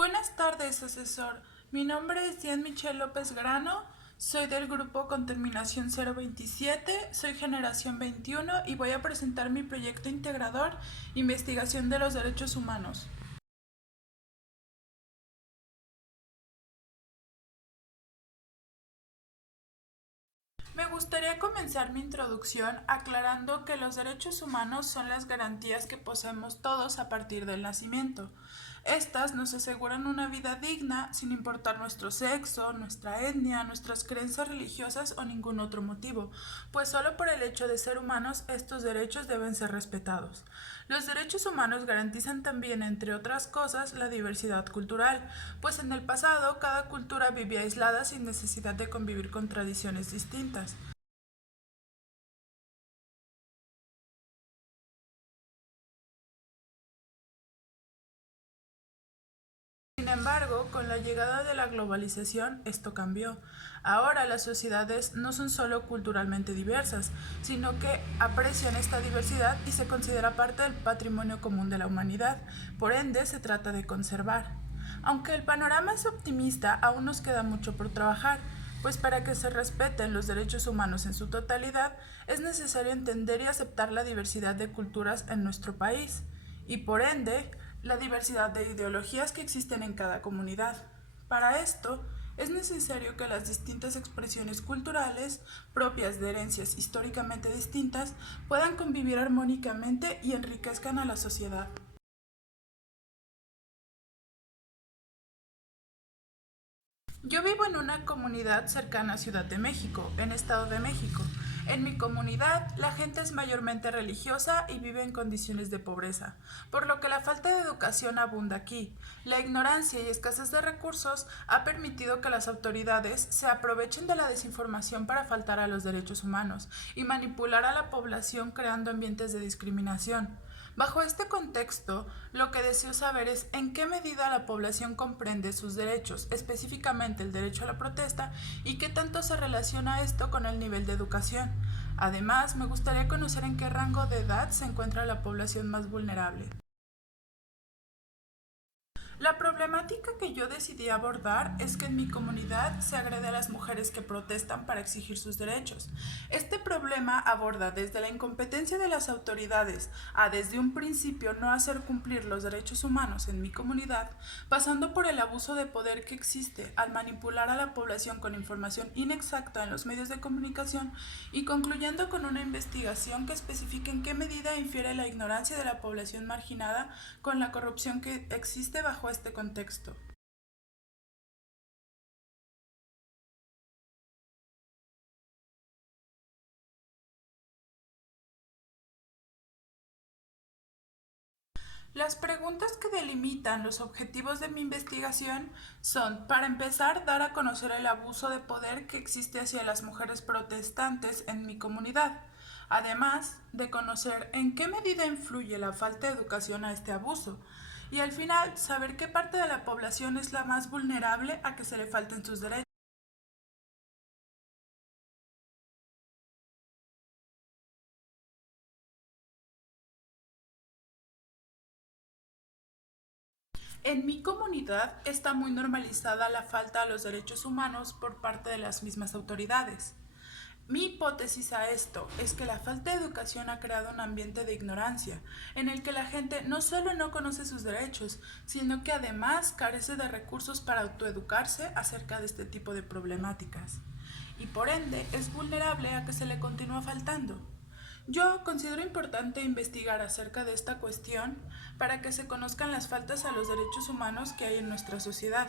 Buenas tardes, asesor. Mi nombre es Diane Michelle López Grano. Soy del grupo con terminación 027, soy generación 21 y voy a presentar mi proyecto integrador Investigación de los Derechos Humanos. Me gustaría comenzar mi introducción aclarando que los derechos humanos son las garantías que poseemos todos a partir del nacimiento. Estas nos aseguran una vida digna sin importar nuestro sexo, nuestra etnia, nuestras creencias religiosas o ningún otro motivo, pues solo por el hecho de ser humanos estos derechos deben ser respetados. Los derechos humanos garantizan también, entre otras cosas, la diversidad cultural, pues en el pasado cada cultura vivía aislada sin necesidad de convivir con tradiciones distintas. Sin embargo, con la llegada de la globalización, esto cambió. Ahora las sociedades no son solo culturalmente diversas, sino que aprecian esta diversidad y se considera parte del patrimonio común de la humanidad. Por ende, se trata de conservar. Aunque el panorama es optimista, aún nos queda mucho por trabajar, pues para que se respeten los derechos humanos en su totalidad, es necesario entender y aceptar la diversidad de culturas en nuestro país y por ende la diversidad de ideologías que existen en cada comunidad. Para esto, es necesario que las distintas expresiones culturales, propias de herencias históricamente distintas, puedan convivir armónicamente y enriquezcan a la sociedad. Yo vivo en una comunidad cercana a Ciudad de México, en Estado de México. En mi comunidad, la gente es mayormente religiosa y vive en condiciones de pobreza, por lo que la falta de educación abunda aquí. La ignorancia y escasez de recursos ha permitido que las autoridades se aprovechen de la desinformación para faltar a los derechos humanos y manipular a la población creando ambientes de discriminación. Bajo este contexto, lo que deseo saber es en qué medida la población comprende sus derechos, específicamente el derecho a la protesta, y qué tanto se relaciona esto con el nivel de educación. Además, me gustaría conocer en qué rango de edad se encuentra la población más vulnerable. La problemática que yo decidí abordar es que en mi comunidad se agrede a las mujeres que protestan para exigir sus derechos. Este problema aborda desde la incompetencia de las autoridades a desde un principio no hacer cumplir los derechos humanos en mi comunidad, pasando por el abuso de poder que existe al manipular a la población con información inexacta en los medios de comunicación y concluyendo con una investigación que especifique en qué medida infiere la ignorancia de la población marginada con la corrupción que existe bajo este contexto. Las preguntas que delimitan los objetivos de mi investigación son, para empezar, dar a conocer el abuso de poder que existe hacia las mujeres protestantes en mi comunidad, además de conocer en qué medida influye la falta de educación a este abuso, y al final saber qué parte de la población es la más vulnerable a que se le falten sus derechos. En mi comunidad está muy normalizada la falta a los derechos humanos por parte de las mismas autoridades. Mi hipótesis a esto es que la falta de educación ha creado un ambiente de ignorancia, en el que la gente no solo no conoce sus derechos, sino que además carece de recursos para autoeducarse acerca de este tipo de problemáticas, y por ende es vulnerable a que se le continúe faltando. Yo considero importante investigar acerca de esta cuestión para que se conozcan las faltas a los derechos humanos que hay en nuestra sociedad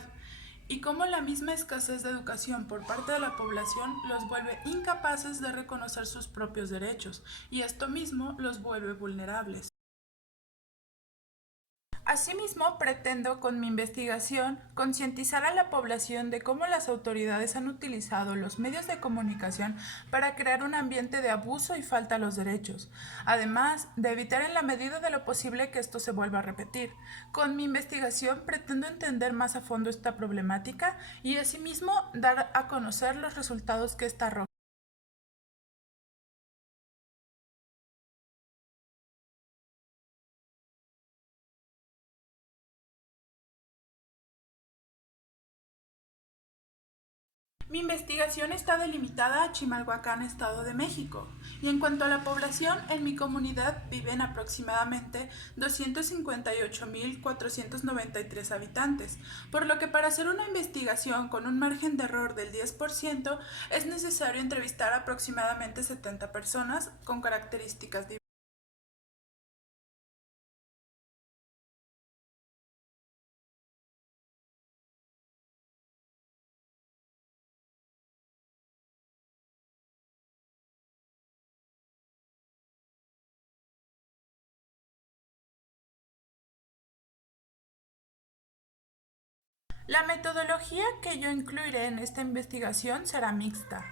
y cómo la misma escasez de educación por parte de la población los vuelve incapaces de reconocer sus propios derechos y esto mismo los vuelve vulnerables. Asimismo, pretendo con mi investigación concientizar a la población de cómo las autoridades han utilizado los medios de comunicación para crear un ambiente de abuso y falta a los derechos, además de evitar en la medida de lo posible que esto se vuelva a repetir. Con mi investigación pretendo entender más a fondo esta problemática y asimismo dar a conocer los resultados que esta arroja. Mi investigación está delimitada a Chimalhuacán, Estado de México, y en cuanto a la población, en mi comunidad viven aproximadamente 258.493 habitantes, por lo que para hacer una investigación con un margen de error del 10% es necesario entrevistar a aproximadamente 70 personas con características diversas. La metodología que yo incluiré en esta investigación será mixta,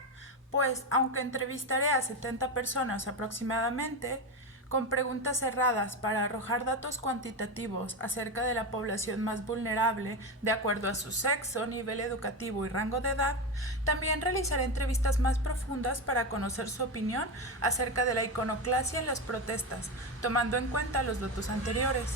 pues aunque entrevistaré a 70 personas aproximadamente, con preguntas cerradas para arrojar datos cuantitativos acerca de la población más vulnerable de acuerdo a su sexo, nivel educativo y rango de edad, también realizaré entrevistas más profundas para conocer su opinión acerca de la iconoclasia en las protestas, tomando en cuenta los datos anteriores.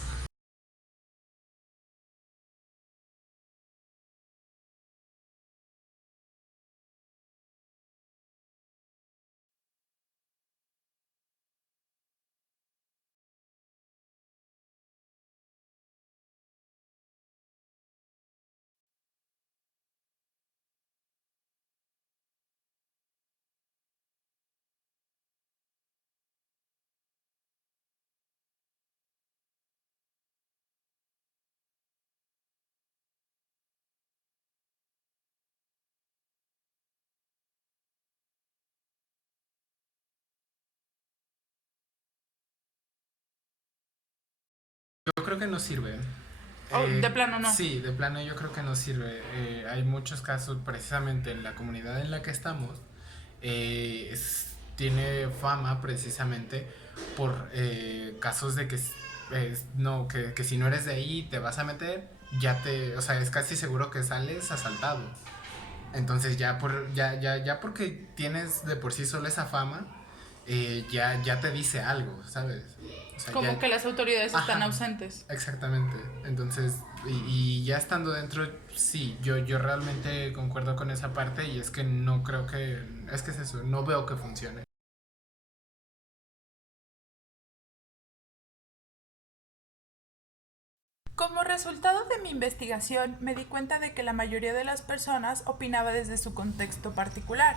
Yo creo que no sirve. Oh, de plano no. Sí, de plano yo creo que no sirve. Hay muchos casos, precisamente en la comunidad en la que estamos, tiene fama precisamente por casos de que, no, que si no eres de ahí te vas a meter, o sea, es casi seguro que sales asaltado. Entonces ya porque tienes de por sí solo esa fama, ya te dice algo, ¿sabes? O sea, Como que las autoridades están ajá, ausentes. exactamente. Entonces, y ya estando dentro, sí, yo realmente concuerdo con esa parte y es que no creo es que es eso, no veo que funcione. Como resultado de mi investigación, me di cuenta de que la mayoría de las personas opinaba desde su contexto particular.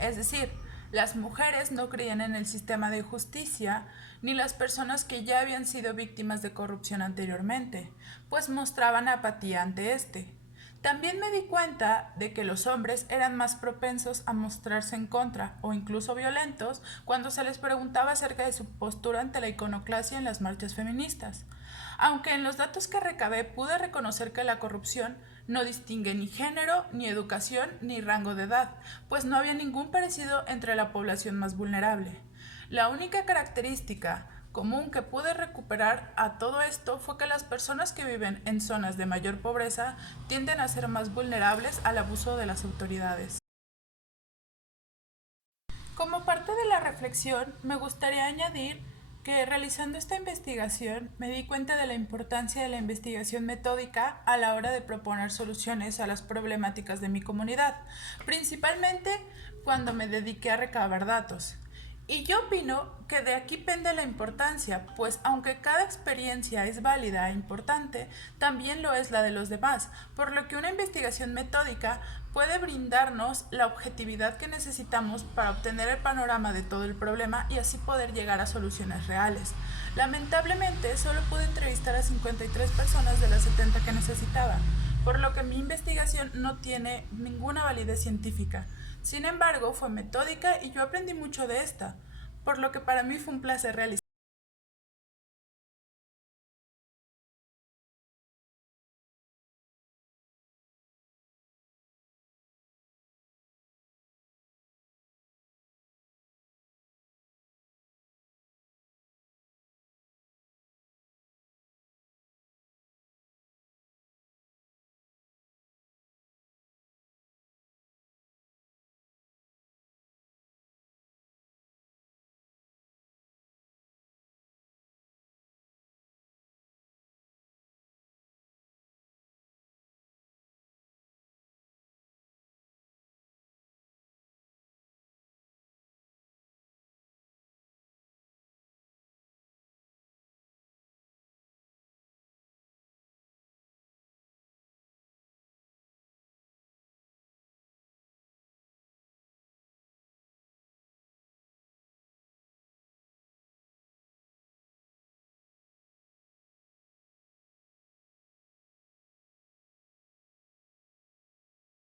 Es decir, las mujeres no creían en el sistema de justicia, ni las personas que ya habían sido víctimas de corrupción anteriormente, pues mostraban apatía ante este. También me di cuenta de que los hombres eran más propensos a mostrarse en contra o incluso violentos cuando se les preguntaba acerca de su postura ante la iconoclasia en las marchas feministas. Aunque en los datos que recabé pude reconocer que la corrupción no distingue ni género, ni educación, ni rango de edad, pues no había ningún parecido entre la población más vulnerable. La única característica común que pude recuperar a todo esto fue que las personas que viven en zonas de mayor pobreza tienden a ser más vulnerables al abuso de las autoridades. Como parte de la reflexión, me gustaría añadir que realizando esta investigación me di cuenta de la importancia de la investigación metódica a la hora de proponer soluciones a las problemáticas de mi comunidad, principalmente cuando me dediqué a recabar datos. Y yo opino que de aquí pende la importancia, pues aunque cada experiencia es válida e importante, también lo es la de los demás, por lo que una investigación metódica puede brindarnos la objetividad que necesitamos para obtener el panorama de todo el problema y así poder llegar a soluciones reales. Lamentablemente, solo pude entrevistar a 53 personas de las 70 que necesitaba, por lo que mi investigación no tiene ninguna validez científica. Sin embargo, fue metódica y yo aprendí mucho de esta, por lo que para mí fue un placer realizar.